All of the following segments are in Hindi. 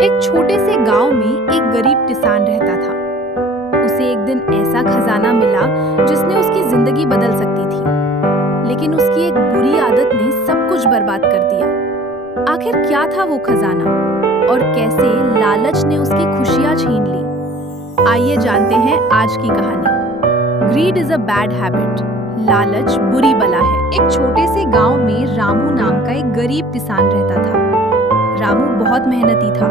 एक छोटे से गांव में एक गरीब किसान रहता था। उसे एक दिन ऐसा खजाना मिला जिसने उसकी जिंदगी बदल सकती थी, लेकिन उसकी एक बुरी आदत ने सब कुछ बर्बाद कर दिया। आखिर क्या था वो खजाना और कैसे लालच ने उसकी खुशियां छीन ली? आइए जानते हैं आज की कहानी। Grid is a bad habit. लालच बुरी बला है। एक छोटे से गांव में रामू नाम का एक गरीब किसान रहता था। रामू बहुत मेहनती था।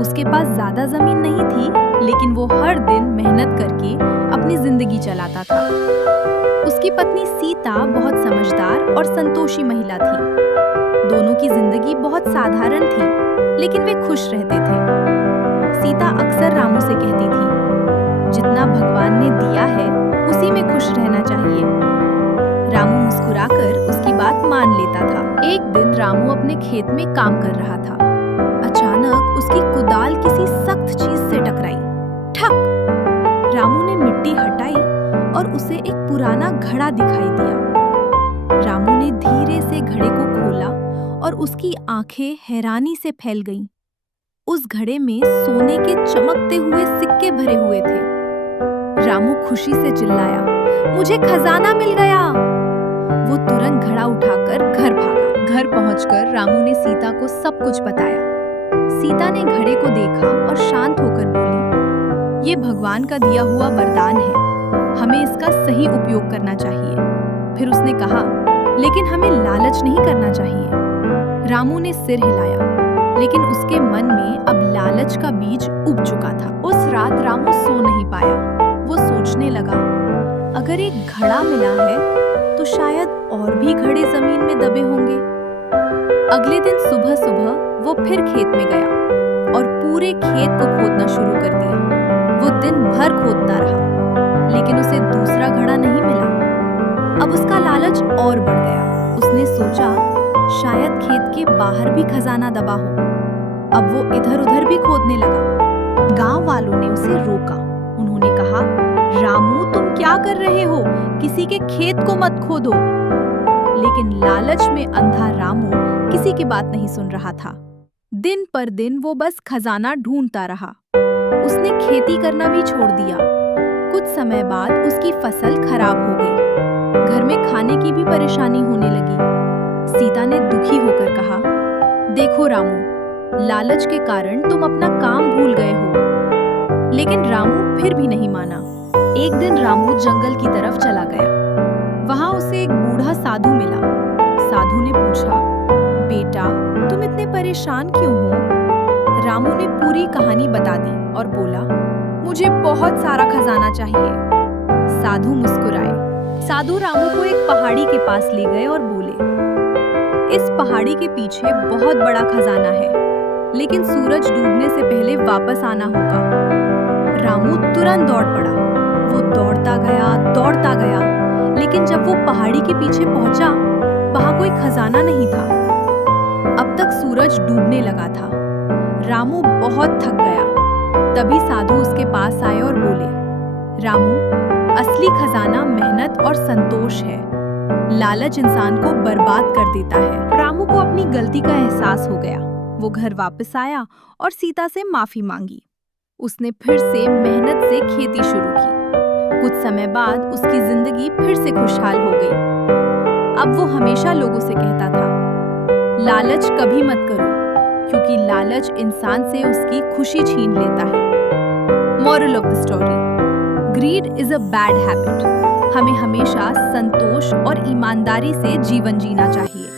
उसके पास ज्यादा जमीन नहीं थी, लेकिन वो हर दिन मेहनत करके अपनी जिंदगी चलाता था। उसकी पत्नी सीता बहुत समझदार और संतोषी महिला थी। दोनों की जिंदगी बहुत साधारण थी, लेकिन वे खुश रहते थे। सीता अक्सर रामू से कहती थी, जितना भगवान ने दिया है उसी में खुश रहना चाहिए। रामू मुस्कुराकर उसकी बात मान लेता था। एक दिन रामू अपने खेत में काम कर रहा था। अचानक उसकी कुदाल किसी सख्त चीज से टकराई। ठक! रामू ने मिट्टी हटाई और उसे एक पुराना घड़ा दिखाई दिया। रामू ने धीरे से घड़े को खोला और उसकी आंखें हैरानी से फैल गईं। उस घड़े में सोने के चमकते हुए सिक्के भरे हुए थे। रामू खुशी से चिल्लाया, मुझे खजाना मिल गया! वो तुरंत घड़ा उठाकर घर भागा। घर पहुंचकर रामू ने सीता को सब कुछ बताया। सीता ने घड़े को देखा और शांत होकर बोली, ये भगवान का दिया हुआ वरदान है, हमें इसका सही उपयोग करना चाहिए। फिर उसने कहा, लेकिन हमें लालच नहीं करना चाहिए। रामू ने सिर हिलाया, लेकिन उसके मन में अब लालच का बीज उग चुका था। उस रात रामू सो नहीं पाया। वो सोचने लगा, अगर एक घड़ा मिला है तो शायद और भी घड़े जमीन में दबे होंगे। अगले दिन सुबह सुबह वो फिर खेत में गया और पूरे खेत को खोदना शुरू कर दिया। वो दिन भर खोदता रहा, लेकिन उसे दूसरा घड़ा नहीं मिला। अब उसका लालच और बढ़ गया। उसने सोचा, शायद खेत के बाहर भी खजाना दबा हो। अब वो इधर उधर भी खोदने लगा। गांव वालों ने उसे रोका। उन्होंने कहा, रामू तुम क्या कर रहे हो? किसी के खेत को मत खोदो। लेकिन लालच में अंधा रामू किसी की बात नहीं सुन रहा था। दिन पर दिन वो बस खजाना ढूंढता रहा। उसने खेती करना भी छोड़ दिया। कुछ समय बाद उसकी फसल खराब हो गई। घर में खाने की भी परेशानी होने लगी। सीता ने दुखी होकर कहा, देखो रामू, लालच के कारण तुम अपना काम भूल गए हो। लेकिन रामू फिर भी नहीं माना। एक दिन रामू जंगल की तरफ चला गया। वहां उसे एक बूढ़ा साधु मिला। साधु ने पूछा, बेटा तुम इतने परेशान क्यों हो? रामू ने पूरी कहानी बता दी और बोला, मुझे बहुत सारा खजाना चाहिए। साधु मुस्कुराए। साधु रामू को एक पहाड़ी के पास ले गए और बोले, इस पहाड़ी के पीछे बहुत बड़ा खजाना है, लेकिन सूरज डूबने से पहले वापस आना होगा। रामू तुरंत दौड़ पड़ा। वो दौड़ता गया, लेकिन जब वो पहाड़ी के पीछे पहुंचा, वहां कोई खजाना नहीं था। अब तक सूरज डूबने लगा था। रामू बहुत थक गया। तभी साधु उसके पास आए और बोले, रामू, असली खजाना मेहनत और संतोष है। लालच इंसान को बर्बाद कर देता है। रामू को अपनी गलती का एहसास हो गया। वो घर वापस आया और सीता से माफी मांगी। उसने फिर से मेहनत से खेती शुरू की। कुछ समय बाद उसकी जिंदगी फिर से खुशहाल हो गई। अब वो हमेशा लोगों से कहता था, लालच कभी मत करो, क्योंकि लालच इंसान से उसकी खुशी छीन लेता है। Moral of the story, grid is a bad habit. हमें हमेशा संतोष और ईमानदारी से जीवन जीना चाहिए।